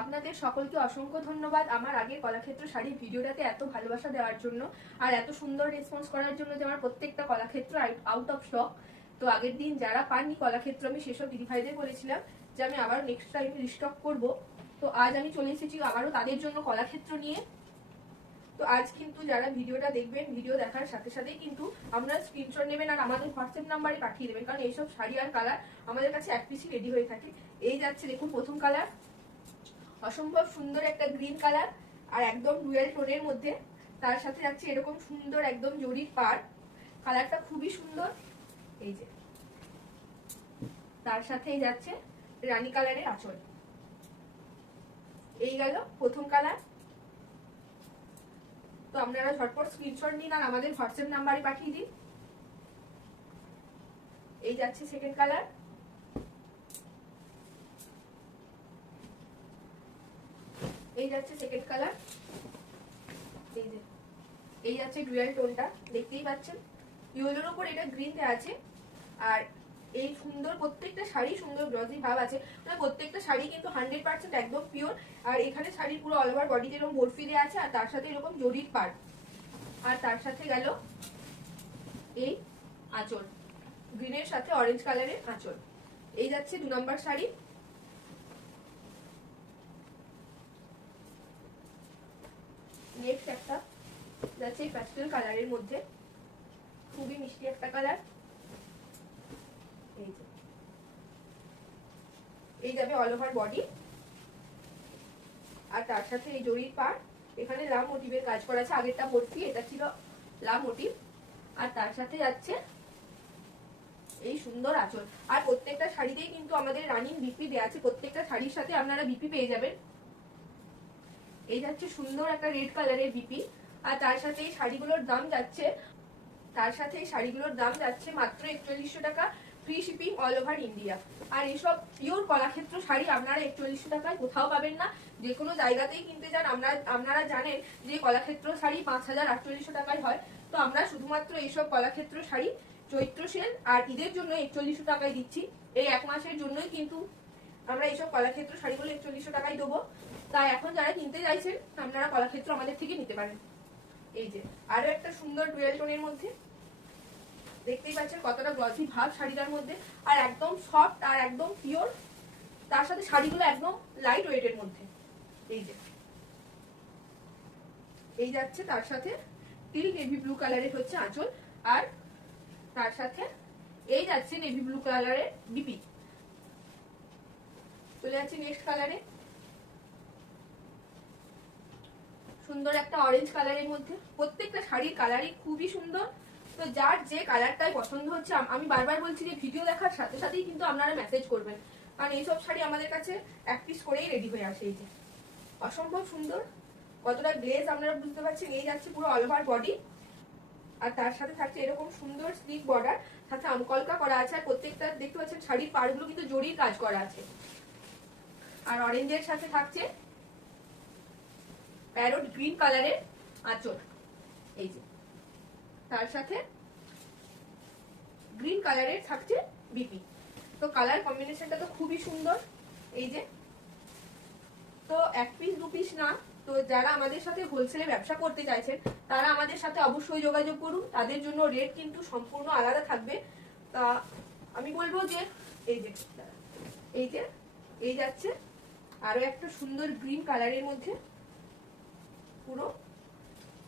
আপনাদের সকলকে অসংখ্য ধন্যবাদ আমার আগের কলাক্ষেত্র শাড়ির ভিডিওটাতে এত ভালোবাসা দেওয়ার জন্য আর এত সুন্দর রেসপন্স করার জন্য যে আমার প্রত্যেকটা কলাক্ষেত্র আউট অফ স্টক। তো আগের দিন যারা পাননি কলাক্ষেত্র আমি সেসব দিদিভাইদের বলেছিলাম যে আমি আবার নেক্সট টাইম রিস্টক করব। তো আজ আমি চলে এসেছি আবারও তাদের জন্য কলাক্ষেত্র নিয়ে। তো আজ কিন্তু যারা ভিডিওটা দেখবেন, ভিডিও দেখার সাথে সাথেই কিন্তু আপনারা স্ক্রিনশট নেবেন আর আমাদের হোয়াটসঅ্যাপ নাম্বারে পাঠিয়ে দেবেন, কারণ এইসব শাড়ি আর কালার আমাদের কাছে এক পিসই রেডি হয়ে থাকে। এই যাচ্ছে দেখুন প্রথম কালার, অসম্ভব সুন্দর একটা গ্রিন কালার আর একদম ডুয়েল টোনের মধ্যে, তার সাথে যাচ্ছে এরকম সুন্দর একদম জরির পাড়, কালারটা খুবই সুন্দর। এই যে তার সাথেই যাচ্ছে রানী কালারের আঁচল। এই গেল প্রথম কালার। তো আপনারা ঝটপট স্ক্রিনশট নিন আর আমাদের হোয়াটসঅ্যাপ নাম্বারে পাঠিয়ে দিন। এই যাচ্ছে সেকেন্ড কালার, এই যাচ্ছে সেকেন্ড কালার। এই যে এই যাচ্ছে ডুয়াল টোনটা, দেখতেই পাচ্ছেন ইয়েলোর উপর এটা গ্রিন দেওয়া আছে। আর এই সুন্দর প্রত্যেকটা শাড়ি সুন্দর গ্লসি ভাব আছে, মানে প্রত্যেকটা শাড়ি কিন্তু 100% একদম পিওর। আর এখানে শাড়ির পুরো অল ওভার বডি যেরকম বরফি দেওয়া আছে আর তার সাথে এরকম জরির পাড়, আর তার সাথে গেল এই আঁচল, গ্রিনের সাথে অরেঞ্জ কালারের আঁচল। এই যাচ্ছে 2 নম্বর শাড়ি। নেক্সট একটা যাচ্ছে প্যাস্টেল কালারের মধ্যে, খুবই মিষ্টি একটা কালার। এই যে এই যাবে অল ওভার বডি আর তার সাথে এই জরির পাড়, এখানে লাভ মোটিভের কাজ করা আছে। আগেরটা বরফি, এটা ছিল লাভ মোটিভ। আর তার সাথে যাচ্ছে এই সুন্দর আঁচল। আর প্রত্যেকটা শাড়িতেই কিন্তু আমাদের রানিং বিপি দেওয়া আছে, প্রত্যেকটা শাড়ির সাথে আপনারা বিপি পেয়ে যাবেন। এই যাচ্ছে সুন্দর একটা রেড কালারের বিপি। আর তার সাথে এই শাড়িগুলোর দাম যাচ্ছে মাত্র 4100 টাকা, free shipping all over India. আর এইসব পিওর কলাক্ষেত্র শাড়ি আপনারা 4100 টাকায় কোথাও পাবেন না, যে কোনো জায়গাতেই কিনতে যান। আপনারা জানেন যে কলাক্ষেত্র শাড়ি 5800 টাকায় হয়। তো আমরা শুধুমাত্র এইসব কলাক্ষেত্র শাড়ি চৈত্র সেল আর ঈদের জন্য 4100 টাকায় দিচ্ছি। এই এক মাসের জন্যই কিন্তু আমরা এইসব কলাক্ষেত্র শাড়িগুলো 4100 টাকায় দেবো। তাই এখন যারা কিনতে চাইছেন আপনারা কলাক্ষেত্র আমাদের থেকে নিতে পারেন। এই যে আরো একটা সুন্দর ডুয়েল টোনের মধ্যে, দেখতেই পাচ্ছেন কতটা গ্লসি ভাব শাড়িটার মধ্যে, আর একদম সফট আর একদম পিওর। তার সাথে শাড়িগুলো একদম লাইট ওয়েটের মধ্যে। এই যে এই যাচ্ছে তার সাথে টিল নেভি ব্লু কালারের হচ্ছে আঁচল, আর তার সাথে এই যাচ্ছে নেভি ব্লু কালারের বিপি। চলে যাচ্ছে নেক্সট কালারে, সুন্দর একটা অরেঞ্জ কালারের মধ্যে। প্রত্যেকটা শাড়ির কালারই খুবই সুন্দর। তো যার যে কালারটাই পছন্দ হচ্ছে, আমি বারবার বলছি যে ভিডিও দেখার সাথে সাথেই কিন্তু আপনারা মেসেজ করবেন, কারণ এইসব শাড়ি আমাদের কাছে এক পিস করেই রেডি হয়ে আসে। এই যে অসম্ভব সুন্দর, কতটা গ্লেজ আপনারা বুঝতে পারছেন। এই যাচ্ছে পুরো অল ওভার বডি আর তার সাথে থাকছে এরকম সুন্দর স্লিক বর্ডার, সাথে আমকলকা করা আছে। আর প্রত্যেকটা দেখতে পাচ্ছেন শাড়ির পাড়গুলো কিন্তু জরির কাজ করা আছে। আর অরেঞ্জের সাথে থাকছে প্যারট গ্রিন কালারের আঁচল। এই যে তার সাথে গ্রিন কালারের থাকছে বিপি। তো কালার কম্বিনেশনটা তো খুবই সুন্দর। এই যে তো এক পিস দু পিস না, তো যারা আমাদের সাথে হোলসেলে ব্যবসা করতে চাইছেন তারা আমাদের সাথে অবশ্যই যোগাযোগ করুন। তাদের জন্য রেট কিন্তু সম্পূর্ণ আলাদা থাকবে। তা আমি বলবো যে এই যে এই যাচ্ছে আরো একটা সুন্দর গ্রিন কালারের মধ্যে, পুরো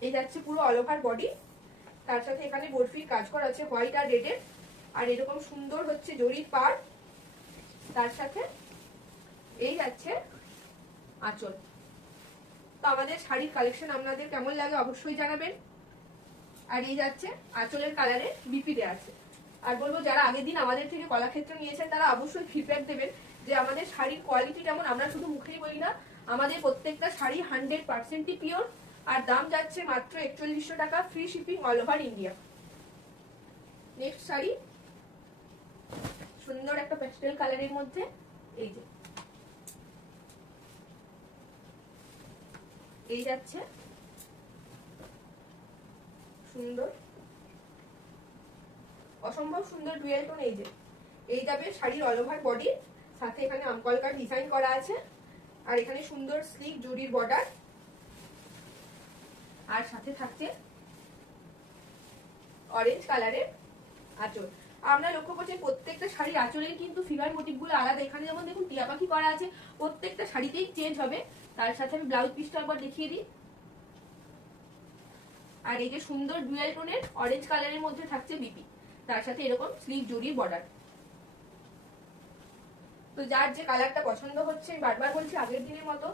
এই যাচ্ছে পুরো অল ওভার বডি, তার সাথে এখানে বরফির কাজ করা আছে হোয়াইট আর রেডের, আর এরকম সুন্দর হচ্ছে জরির পাড়, তার সাথে এই যাচ্ছে আঁচল। তো আমাদের শাড়ির কালেকশন আপনাদের কেমন লাগে অবশ্যই জানাবেন। আর এই যাচ্ছে আঁচলের কালারে বিপি দেওয়া আছে। আর বলবো যারা আগের দিন আমাদের থেকে কলাক্ষেত্র নিয়েছেন তারা অবশ্যই ফিডব্যাক দেবেন যে আমাদের শাড়ির কোয়ালিটি কেমন। আমরা শুধু মুখেই বলি না, আমাদের প্রত্যেকটা শাড়ি 100%ই পিওর। আর দাম যাচ্ছে মাত্র 4100 টাকা, free shipping all over India. Next sari সুন্দর একটা প্যাস্টেল কালারের মধ্যে, এই যে এই যাচ্ছে সুন্দর অসম্ভব সুন্দর ডুয়েল টোন। এই যে এই যাবে শাড়ির অল ওভার বডি, সাথে এখানে আমকলকার ডিজাইন করা আছে। আর এখানে সুন্দর স্লিক জরির বর্ডার, আর সাথে থাকছে অরেঞ্জ কালারের আঁচল। আপনারা লক্ষ্য করছেন প্রত্যেকটা শাড়ির আঁচলের কিন্তু ফিগার মোটিভ গুলো আলাদা। এখানে যেমন দেখুন টিয়া পাখি করা আছে, প্রত্যেকটা শাড়িতেই চেঞ্জ হবে। তার সাথে আমি ব্লাউজ পিসটা একবার দেখিয়ে দিই। আর এই যে সুন্দর ডুয়াল টোনের অরেঞ্জ কালারের মধ্যে থাকছে বিপি, তার সাথে এরকম স্লিক জরির বর্ডার। তো যার যে কালারটা পছন্দ হচ্ছে, আমি বারবার বলছি আগের দিনের মতো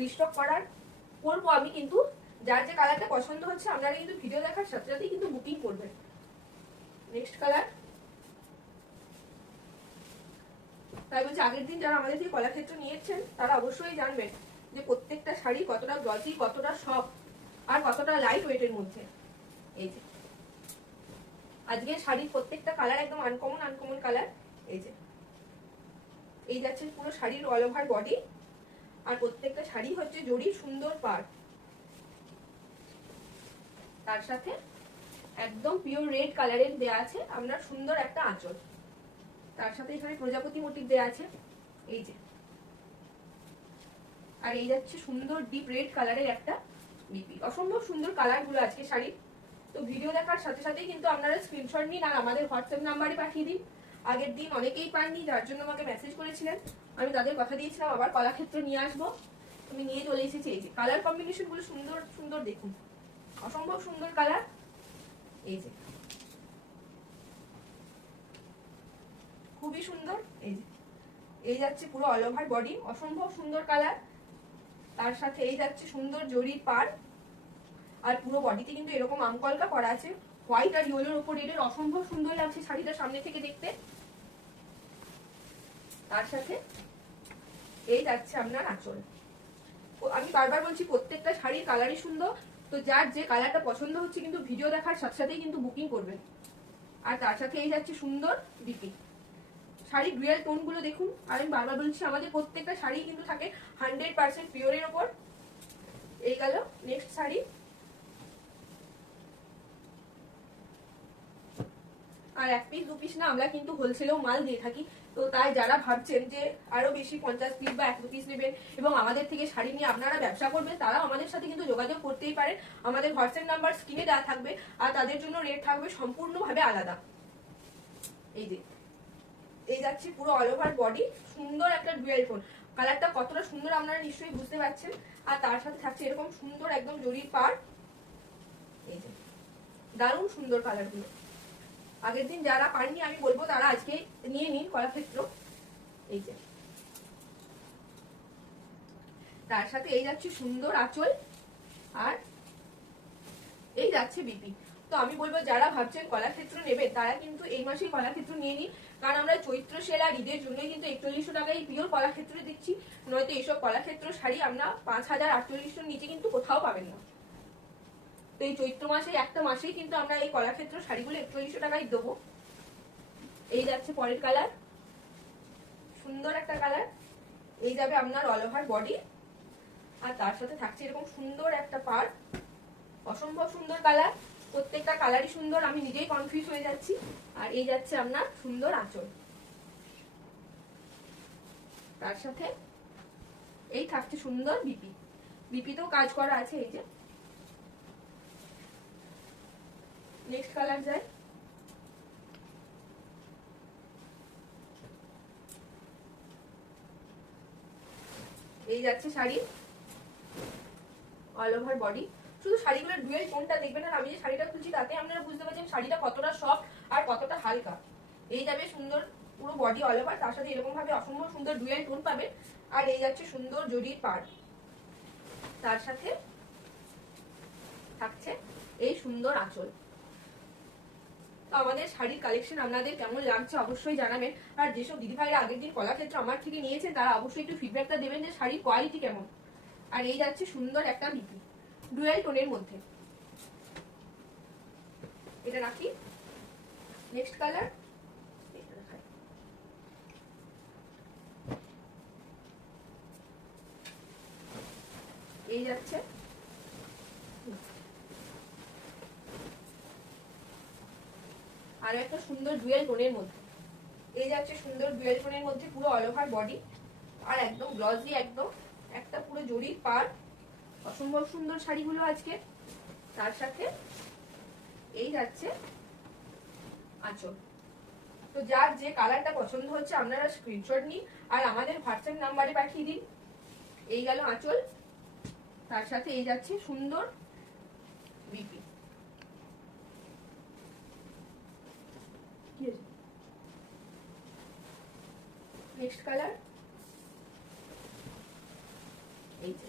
রিস্টক করবো আমি, কিন্তু যার যে কালারটা পছন্দ হচ্ছে আপনারা কিন্তু ভিডিও দেখার সাথে সাথেই কিন্তু বুকিং করবেন। নেক্সট কালার, তাই বলছি আগের দিন যারা আমাদের থেকে কলাক্ষেত্র নিয়েছেন তারা অবশ্যই জানবেন যে প্রত্যেকটা শাড়ি কতটা গ্লসি, কতটা সফট, আর কতটা লাইট ওয়েটের মধ্যে। এই যে আজকে শাড়ির প্রত্যেকটা কালার একদম আনকমন কালার। এই যে এই যাচ্ছে পুরো শাড়ির অল ওভার বডি, আর প্রত্যেকটা শাড়ি হচ্ছে জরির সুন্দর পাড়, তার সাথে একদম পিওর রেড কালারের দেয়া আছে আপনার সুন্দর একটা আঁচল। তার সাথে এখানে প্রজাপতি মোটিভ দেয়া আছে। এই যে আর এই যাচ্ছে সুন্দর ডিপ রেড কালারের একটা বিপি। অসম্ভব সুন্দর কালার গুলো আজকে শাড়ির। তো ভিডিও দেখার সাথে সাথেই কিন্তু আপনারা স্ক্রিনশট নিন আর আমাদের হোয়াটসঅ্যাপ নাম্বারে পাঠিয়ে দিন। আগের দিন অনেকেই পাননি, যার জন্য আমাকে মেসেজ করেছিলেন, আমি তাদের কথা দিয়েছিলাম আবার কলাক্ষেত্র নিয়ে আসবো, আমি নিয়ে চলে এসেছি। এই যে কালার কম্বিনেশন গুলো সুন্দর সুন্দর, দেখুন অসম্ভব সুন্দর কালার। এই যে খুবই সুন্দর। এই যে এই যাচ্ছে পুরো অল ওভার বডি, অসম্ভব সুন্দর কালার। তার সাথে এই যাচ্ছে সুন্দর জরির পাড়, আর পুরো বডিতে কিন্তু এরকম আমকলকা করা আছে হোয়াইট আর ইয়েলোর উপর। এর অসম্ভব সুন্দর লাগছে শাড়িটা সামনে থেকে দেখতে। তার সাথে এই যাচ্ছে আপনার আঁচল। আমি বারবার বলছি প্রত্যেকটা শাড়ির কালারই সুন্দর। তো যার যে কালারটা পছন্দ হচ্ছে কিন্তু ভিডিও দেখার সাথে সাথেই কিন্তু বুকিং করবেন। আর তার সাথে এই যাচ্ছে সুন্দর বিপি। শাড়ির ডুয়াল টোন গুলো দেখুন। আর আমি বারবার বলছি আমাদের প্রত্যেকটা শাড়ি কিন্তু থাকে 100% পিওরের ওপর। এই গেল নেক্সট শাড়ি। আর এক পিস দু পিস না, আমরা কিন্তু হোলসেলেও মাল দিয়ে থাকি। তো তাই যারা ভাবছেন যে আরো বেশি 50 পিস বা 100 পিস নেবেন এবং আমাদের থেকে শাড়ি নিয়ে আপনারা ব্যবসা করবেন, তারা আমাদের সাথে কিন্তু যোগাযোগ করতেই পারেন। আমাদের হোয়াটসঅ্যাপ নাম্বার স্ক্রিনে দেওয়া থাকবে, আর তাদের জন্য রেট থাকবে সম্পূর্ণভাবে আলাদা। এই যে এই যাচ্ছে পুরো অল ওভার বডি, সুন্দর একটা ডুয়াল টোন। কালারটা কতটা সুন্দর আপনারা নিশ্চয়ই বুঝতে পারছেন। আর তার সাথে থাকছে এরকম সুন্দর একদম জরির পাড়। এই যে দারুণ সুন্দর কালার গুলো। আগের দিন যারা পাননি আমি বলবো তারা আজকে নিয়ে নিন কলাক্ষেত্র। এই যে তার সাথে এই যাচ্ছে সুন্দর আঁচল, আর এই যাচ্ছে বিপি। তো আমি বলবো যারা ভাবছেন কলাক্ষেত্র নেবেন তারা কিন্তু এই মাসেই কলাক্ষেত্র নিয়ে নিন, কারণ আমরা চৈত্র সেল আর ঈদের জন্য কিন্তু 4100 টাকায় পিওর কলাক্ষেত্র দিচ্ছি। নয়তো এইসব কলাক্ষেত্র শাড়ি আমরা 5000 4800 নিচে কিন্তু কোথাও পাবেন না। তো এই চৈত্র মাসে একটা মাসেই কিন্তু আমরা এই কলাক্ষেত্র শাড়িগুলো 4100 টাকায় দেবো। এই যাচ্ছে পরের কালার, সুন্দর একটা কালার। এই যাবে আপনার অল ওভার বডি, আর তার সাথে থাকছে এরকম সুন্দর একটা পাড়। অসম্ভব সুন্দর কালার, প্রত্যেকটা কালারই সুন্দর, আমি নিজেই কনফিউজ হয়ে যাচ্ছি। আর এই যাচ্ছে আপনার সুন্দর আঁচল, তার সাথে এই থাকছে সুন্দর বিপি। বিপিতেও কাজ করা আছে। এই যে নেক্সট কালার যায়। এই যাচ্ছে শাড়ি অল ওভার বডি। শুধু শাড়িগুলোর ডুয়েল টোনটা দেখবেন, আর আমি যে শাড়িটা খুলছি তাতে আপনারা বুঝতে পারছেন শাড়িটা কতটা সফট আর কতটা হালকা। এই যাবে সুন্দর পুরো বডি অল ওভার, তার সাথে এরকম ভাবে অসম্ভব সুন্দর ডুয়েল টোন পাবে। আর এই যাচ্ছে সুন্দর জরির পাড়, তার সাথে থাকছে এই সুন্দর আঁচল। তো আমাদের শাড়ির কালেকশন আপনাদের কেমন লাগছে অবশ্যই জানাবেন। আর যেসব দিদিভাইরা আগের দিন কলাক্ষেত্র আমার থেকে নিয়েছেন তারা অবশ্যই একটু ফিডব্যাকটা দেবেন যে শাড়ির কোয়ালিটি কেমন। আর এই যাচ্ছে সুন্দর একটা বিপি ডুয়াল টোনের মধ্যে। এটা রাখি। নেক্সট কালার, এই যাচ্ছে আরো একটা সুন্দর ডুয়াল টোনের মধ্যে। এই যাচ্ছে সুন্দর ডুয়াল টোনের মধ্যে পুরো অল ওভার বডি, আর একদম গ্লসি, একদম একটা পুরো জরির পার, অসম্ভব সুন্দর শাড়িগুলো আজকে। তার সাথে এই যাচ্ছে আঁচল। তো যার যে কালারটা পছন্দ হচ্ছে আপনারা স্ক্রিনশট নিন আর আমাদের হোয়াটসঅ্যাপ নাম্বারে পাঠিয়ে দিন। এই গেল আঁচল, তার সাথে এই যাচ্ছে সুন্দর বিপি। নেক্সট কালার, এই যে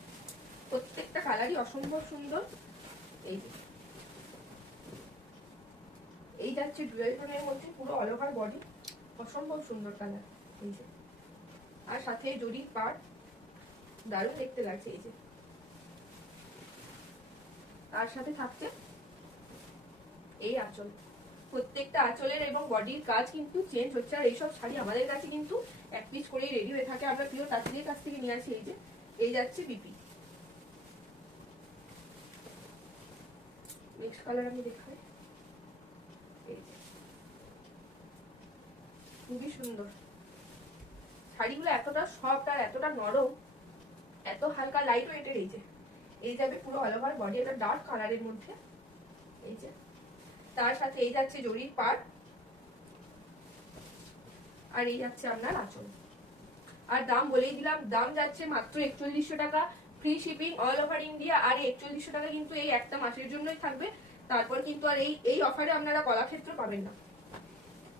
প্রত্যেকটা কালারই অসম্ভব সুন্দর। এই যে এই যাচ্ছে ডুয়েল টোনের মধ্যে পুরো অল ওভার বডি, অসম্ভব সুন্দর কালার। এই যে আর সাথে জরির পাড়, দারুণ দেখতে লাগছে। এই যে তার সাথে থাকছে এই আঁচল। প্রত্যেকটা আঁচলের এবং বডির কাজ কিন্তু চেঞ্জ হচ্ছে। আর এইসব শাড়ি আমাদের কাছে কিন্তু এক পিস করেই রেডি হয়ে থাকে, আমরা পিওর তাঁতিদের কাছ থেকে নিয়ে আসি। এই যে এই যাচ্ছে বিপি। নেক্সট কালার আমি দেখাই, এই যে খুবই সুন্দর শাড়িগুলো, এতটা সফট আর এতটা নরম, এত হালকা লাইট ওয়েটের। এই যে এই যাবে পুরো অল ওভার বডি, এটা ডার্ক কালারের মধ্যে। এই যে তার সাথে এই যাচ্ছে জরির পাড়, আর এই যাচ্ছে আপনার আঁচল। আর দাম বলেই দিলাম, দাম যাচ্ছে মাত্র 4100 টাকা, free shipping all over India. আর 4100 টাকা কিন্তু এই একটা মাসের জন্যই থাকবে, তারপর কিন্তু আর এই অফারে আপনারা কলাক্ষেত্র পাবেন না।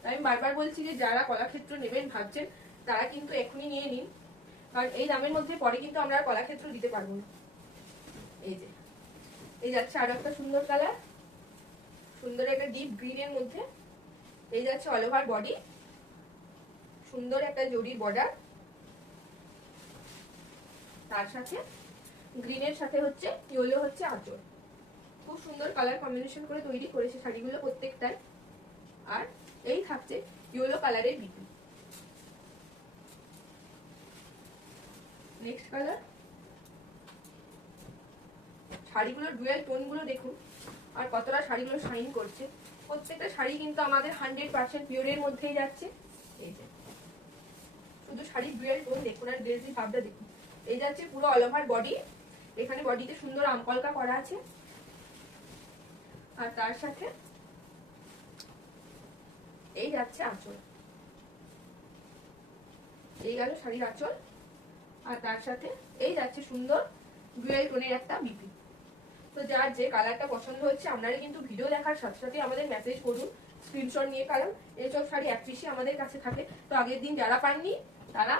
তাই আমি বারবার বলছি যে যারা কলাক্ষেত্র নেবেন ভাবছেন তারা কিন্তু এখনই নিয়ে নিন, কারণ এই দামের মধ্যে পরে কিন্তু আমরা কলাক্ষেত্র দিতে পারবো না। এই যে এই যাচ্ছে আরো একটা সুন্দর কালার, সুন্দর একটা ডিপ গ্রিনের মধ্যে। এই যাচ্ছে অল ওভার বডি, সুন্দর একটা জরির বর্ডার, তার সাথে গ্রিনের সাথে হচ্ছে ইয়েলো হচ্ছে আঁচল। খুব সুন্দর কালার কম্বিনেশন করে তৈরি করেছে শাড়িগুলো প্রত্যেকটাই। আর এই থাকছে ইয়েলো কালারের বিপি। নেক্সট কালার, শাড়িগুলোর ডুয়েল টোন গুলো দেখুন আর কতটা শাড়িগুলো শাইন করছে। প্রত্যেকটা শাড়ি কিন্তু আমাদের 100% পিওরের মধ্যেই যাচ্ছে। এই যে শুধু শাড়ির ডুয়েল টোন দেখুন আর গ্লেজি ভাবটা দেখুন। এই যাচ্ছে পুরো অল ওভার বডি, এখানে বডিতে সুন্দর আমকলকা করা আছে। আর তার সাথে এই যাচ্ছে আঁচল। এই গেল শাড়ির আঁচল, আর তার সাথে এই যাচ্ছে সুন্দর ডুয়েল টোনের একটা বিপি। তো যার যে কালারটা পছন্দ হচ্ছে আপনারা কিন্তু ভিডিও দেখার সাথে সাথে আমাদের মেসেজ করুন স্ক্রিনশট নিয়ে, কারণ এইসব শাড়ি এক পিসই আমাদের কাছে থাকে। তো আগের দিন যারা পাননি তারা,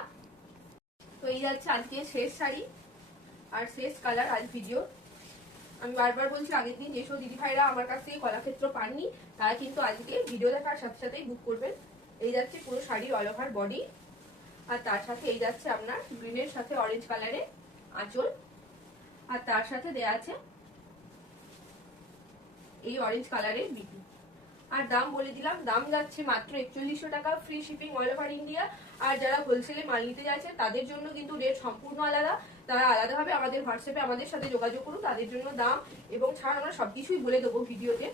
তো এই যাচ্ছে আজকে শেষ শাড়ি আর শেষ কালার আজ ভিডিও। আমি বারবার বলছি আগের দিন যেসব দিদি ভাইরা আমার কাছ থেকে কলাক্ষেত্র পাননি তারা কিন্তু আজকে ভিডিও দেখার সাথে সাথেই বুক করবেন। এই যাচ্ছে পুরো শাড়ির অল ওভার বডি, আর তার সাথে এই যাচ্ছে আপনার গ্রিনের সাথে অরেঞ্জ কালারে আঁচল, আর তার সাথে দেয়া আছে এই অরেঞ্জ কালারের বিপি। আর দাম বলে দিলাম, দাম যাচ্ছে মাত্র 4100 টাকা, free shipping all over India. আর যারা হোলসেলে মাল নিতে যাচ্ছেন তাদের জন্য কিন্তু রেট সম্পূর্ণ আলাদা, তারা আলাদাভাবে আমাদের হোয়াটসঅ্যাপে আমাদের সাথে যোগাযোগ করুন, তাদের জন্য দাম এবং ছাড় আমরা সবকিছুই বলে দেবো ভিডিওতে।